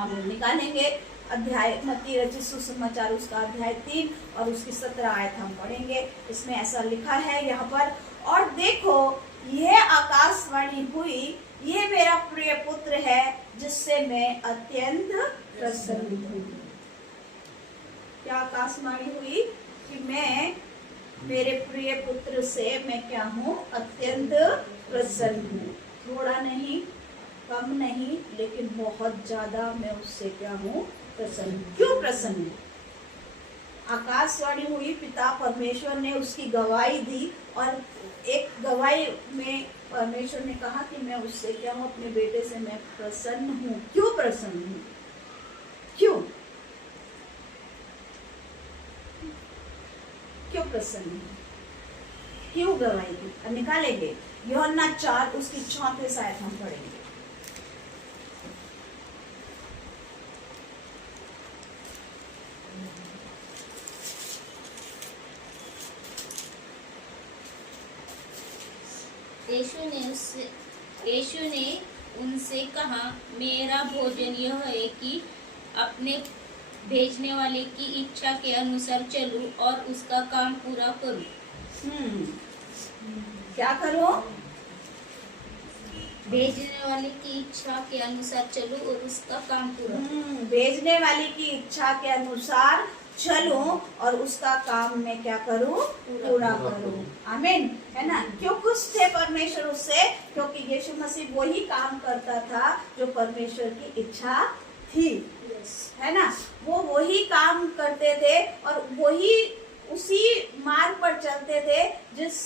हम लोग निकालेंगे। अध्याय मत्ती रचित सुसमाचार उसका अध्याय 3 और उसकी 17 आयत हम पढ़ेंगे। इसमें ऐसा लिखा है यहाँ पर, और देखो यह आकाशवाणी हुई, ये मेरा प्रिय पुत्र है जिससे मैं अत्यंत प्रसन्न हूँ। क्या आकाशवाणी हुई कि मैं मेरे प्रिय पुत्र से मैं क्या हूँ, अत्यंत प्रसन्न हूँ। थोड़ा नहीं, कम नहीं, लेकिन बहुत ज्यादा मैं उससे क्या हूँ, प्रसन्न हूँ। क्यों प्रसन्न हूँ? आकाशवाणी हुई, पिता परमेश्वर ने उसकी गवाही दी, और एक गवाही में परमेश्वर ने कहा कि मैं उससे क्या हूँ, अपने बेटे से मैं प्रसन्न हूँ। क्यों प्रसन्न हूँ? क्यों क्यों प्रसन्न हूँ? क्यों गवाही दी? अब निकालेंगे। यूहन्ना 4 उसकी 34 आयत हम पढ़ेंगे। यीशु ने उनसे कहा, मेरा भोजन यह है कि अपने भेजने वाले की इच्छा के अनुसार चलूं और उसका काम पूरा करूं। क्या करो? भेजने वाले की इच्छा के अनुसार चलूं और उसका काम पूरा। भेजने वाले की इच्छा के अनुसार चलूं और उसका काम मैं क्या करूं, पूरा करूं। आमीन, है ना। क्यों खुश थे परमेश्वर उससे? क्योंकि यीशु मसीह वही काम करता था जो परमेश्वर की इच्छा थी, है ना। वो वही काम करते थे और वही उसी मार्ग पर चलते थे जिस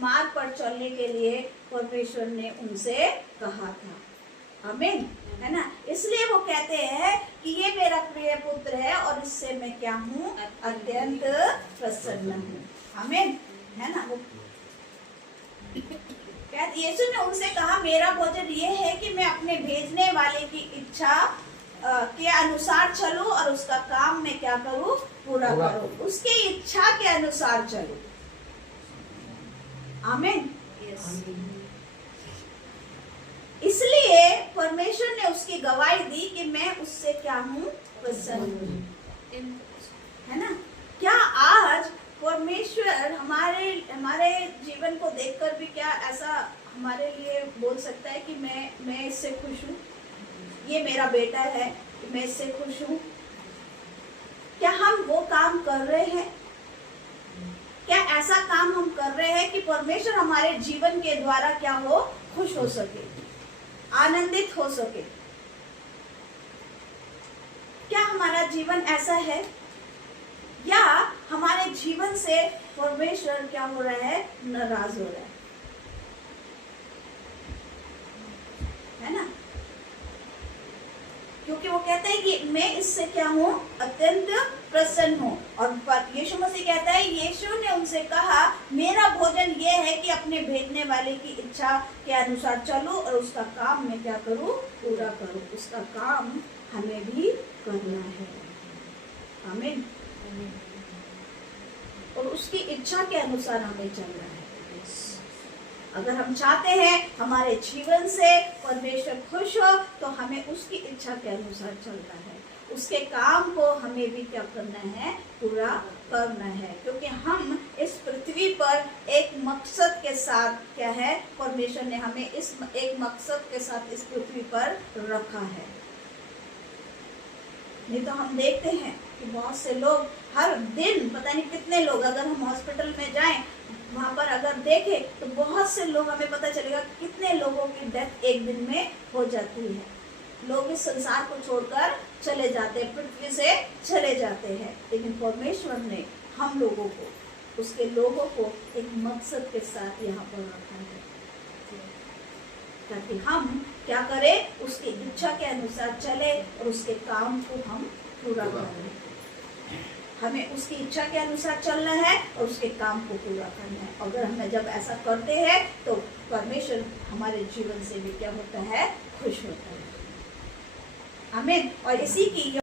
मार्ग पर चलने के लिए परमेश्वर ने उनसे कहा था। आमीन, है ना। इसलिए वो कहते हैं कि ये मेरा प्रिय पुत्र है और इससे मैं क्या हूँ, अत्यंत प्रसन्न हूँ। आमीन, है ना। वो यीशु ने उनसे कहा, मेरा भोजन ये है कि मैं अपने भेजने वाले की इच्छा के अनुसार चलूं और उसका काम मैं क्या करूं, पूरा करूं। उसकी इच्छा के अनुसार चलूं। आमीन। इसलिए परमेश्वर ने उसकी गवाही दी कि मैं उससे क्या हूँ, प्रसन्न हूँ, है ना। क्या आज परमेश्वर हमारे जीवन को देखकर भी क्या ऐसा हमारे लिए बोल सकता है कि मैं इससे खुश हूँ, ये मेरा बेटा है, मैं इससे खुश हूँ? क्या हम वो काम कर रहे हैं? क्या ऐसा काम हम कर रहे हैं कि परमेश्वर हमारे जीवन के द्वारा क्या हो, खुश हो सके, आनंदित हो सके? क्या हमारा जीवन ऐसा है, या हमारे जीवन से परमेश्वर क्या हो रहा है, नाराज हो रहा है ना। क्योंकि वो कहते हैं कि मैं इससे क्या हूँ, अत्यंत प्रसन्न हूँ। और यीशु मसीह कहता है, यीशु ने उनसे कहा, मेरा भोजन ये है कि अपने भेजने वाले की इच्छा के अनुसार चलूं और उसका काम मैं क्या करूँ, पूरा करूँ। उसका काम हमें भी करना है। आमीन। और उसकी इच्छा के अनुसार हमें चलना है। अगर हम चाहते हैं हमारे जीवन से परमेश्वर खुश हो, तो हमें उसकी इच्छा के अनुसार चलना है। उसके काम को हमें भी क्या करना है, पूरा करना है। क्योंकि हम इस पृथ्वी पर एक मकसद के साथ क्या है, परमेश्वर ने हमें इस एक मकसद के साथ इस पृथ्वी पर रखा है। नहीं तो हम देखते हैं कि बहुत से लोग हर दिन, पता नहीं कितने लोग, अगर हम हॉस्पिटल में जाएं, वहां पर अगर देखें तो बहुत से लोग, हमें पता चलेगा कितने लोगों की डेथ एक दिन में हो जाती है। लोग इस संसार को छोड़कर चले जाते हैं, पृथ्वी से चले जाते हैं। लेकिन परमेश्वर ने हम लोगों को, उसके लोगों को एक मकसद के साथ यहाँ पर रखा है, ताकि हम क्या करें, उसकी इच्छा के अनुसार चले और उसके काम को हम पूरा करें। हमें उसकी इच्छा के अनुसार चलना है और उसके काम को पूरा करना है। अगर हमें जब ऐसा करते हैं तो परमेश्वर हमारे जीवन से भी क्या होता है, खुश होता है। आमीन। और इसी की